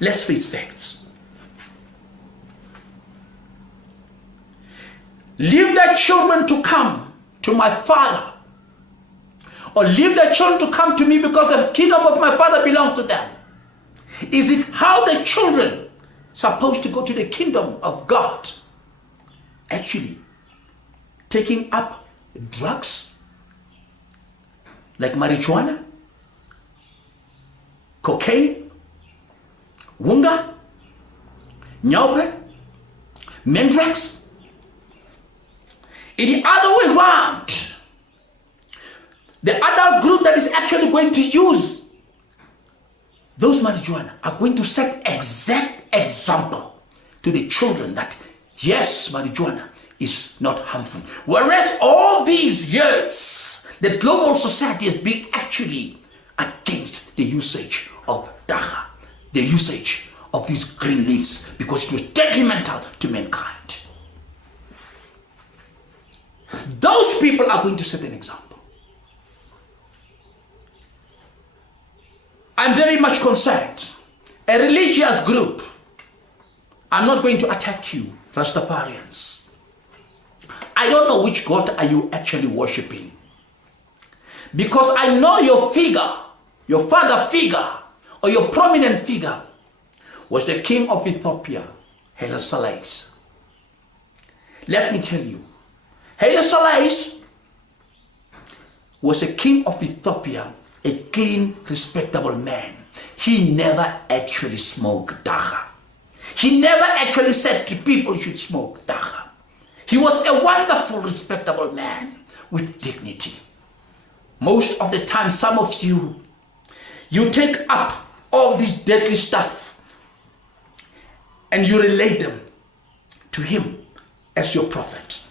Let's face facts. Leave the children to come to my father, or leave the children to come to me because the kingdom of my father belongs to them. Is it how the children supposed to go to the kingdom of God? Actually, taking up drugs like marijuana, cocaine, wunga, nyobe, mendrax. In the other way round, the adult group that is actually going to use those marijuana are going to set exact example to the children that yes, marijuana is not harmful. Whereas all these years, the global society has been actually against the usage of dagga, the usage of these green leaves, because it was detrimental to mankind. Those people are going to set an example. I'm very much concerned. A religious group, I'm not going to attack you, Rastafarians. I don't know which God are you actually worshipping. Because I know your figure, your father figure, or your prominent figure was the king of Ethiopia, Haile Selassie. Let me tell you, Haile Selassie was a king of Ethiopia, a clean, respectable man. He never actually smoked dagga. He never actually said to people you should smoke dagga. He was a wonderful, respectable man with dignity. Most of the time, some of you take up all this deadly stuff and you relate them to him as your prophet.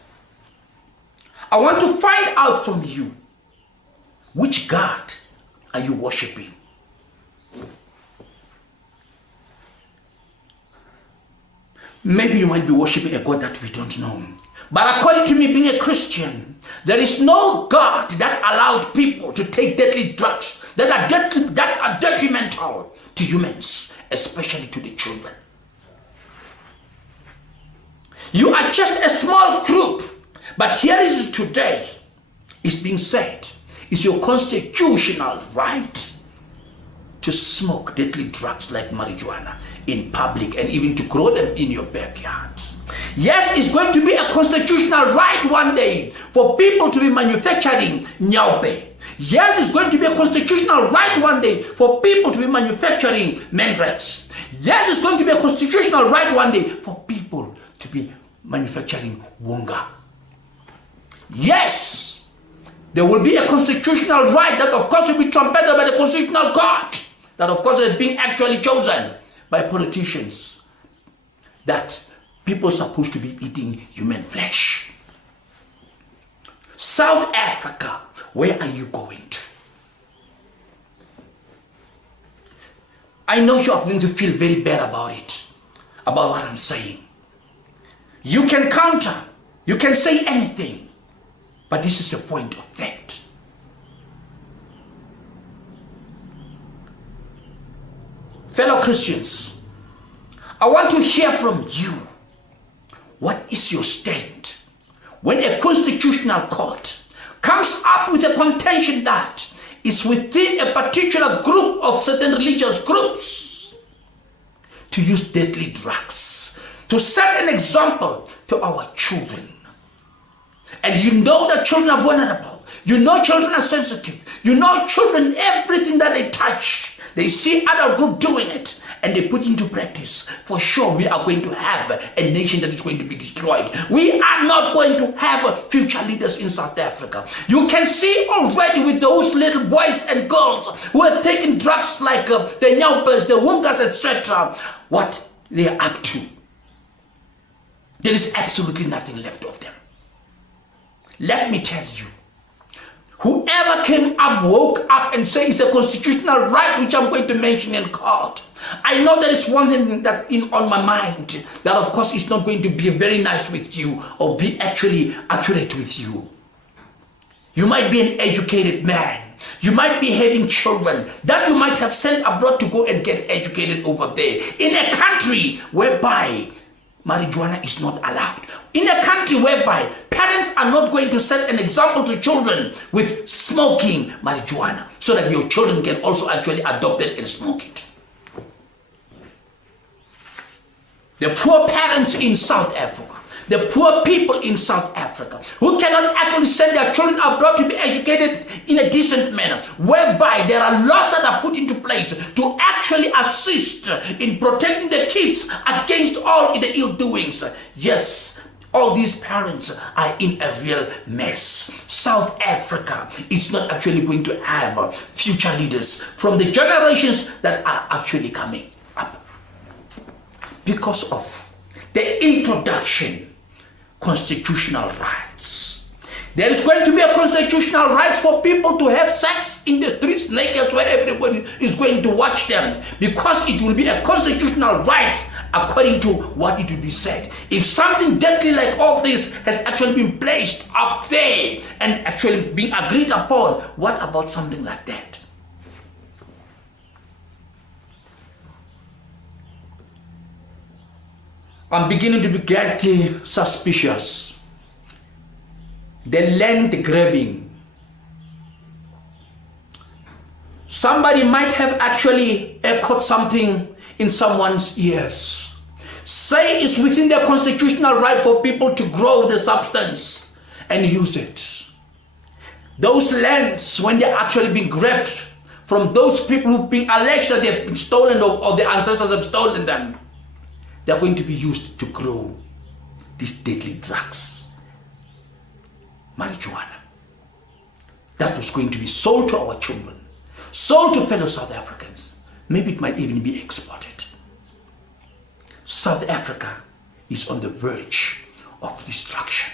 I want to find out from you, which God are you worshipping? Maybe you might be worshipping a God that we don't know. But according to me, being a Christian, there is no God that allowed people to take deadly drugs that are detrimental to humans, especially to the children. You are just a small group, but here is today, it's being said, it's your constitutional right to smoke deadly drugs like marijuana in public and even to grow them in your backyard. Yes, it's going to be a constitutional right one day for people to be manufacturing nyaube. Yes, it's going to be a constitutional right one day for people to be manufacturing mendrax. Yes, it's going to be a constitutional right one day for people to be manufacturing wunga. Yes, there will be a constitutional right that of course will be trumpeted by the constitutional God, that of course is being actually chosen by politicians, that people are supposed to be eating human flesh. South Africa, where are you going to? I know you are going to feel very bad about it, about what I'm saying. You can counter, you can say anything, but this is a point of fact. Fellow Christians, I want to hear from you. What is your stand when a constitutional court comes up with a contention that is within a particular group of certain religious groups to use deadly drugs, to set an example to our children? And you know that children are vulnerable. You know children are sensitive. You know children, everything that they touch, they see other group doing it, and they put into practice. For sure, we are going to have a nation that is going to be destroyed. We are not going to have future leaders in South Africa. You can see already with those little boys and girls who have taken drugs like the nyaupers, the wungas, etc., what they are up to. There is absolutely nothing left of them. Let me tell you, whoever came up, woke up and said it's a constitutional right, which I'm going to mention in court, I know there is one thing that on my mind that of course is not going to be very nice with you or be actually accurate with you. You might be an educated man. You might be having children that you might have sent abroad to go and get educated over there in a country whereby marijuana is not allowed. In a country whereby parents are not going to set an example to children with smoking marijuana so that your children can also actually adopt it and smoke it. The poor parents in South Africa, the poor people in South Africa who cannot actually send their children abroad to be educated in a decent manner, whereby there are laws that are put into place to actually assist in protecting the kids against all the ill doings. Yes, all these parents are in a real mess. South Africa is not actually going to have future leaders from the generations that are actually coming up because of the introduction constitutional rights. There is going to be a constitutional rights for people to have sex in the streets naked where everybody is going to watch them, because it will be a constitutional right according to what it will be said. If something deadly like all this has actually been placed up there and actually being agreed upon, what about something like that? I'm beginning to be getting suspicious. The land grabbing. Somebody might have actually echoed something in someone's ears. Say it's within their constitutional right for people to grow the substance and use it. Those lands, when they're actually being grabbed from those people who've been alleged that they've been stolen or their ancestors have stolen them, they're going to be used to grow these deadly drugs, marijuana. That was going to be sold to our children, sold to fellow South Africans. Maybe it might even be exported. South Africa is on the verge of destruction.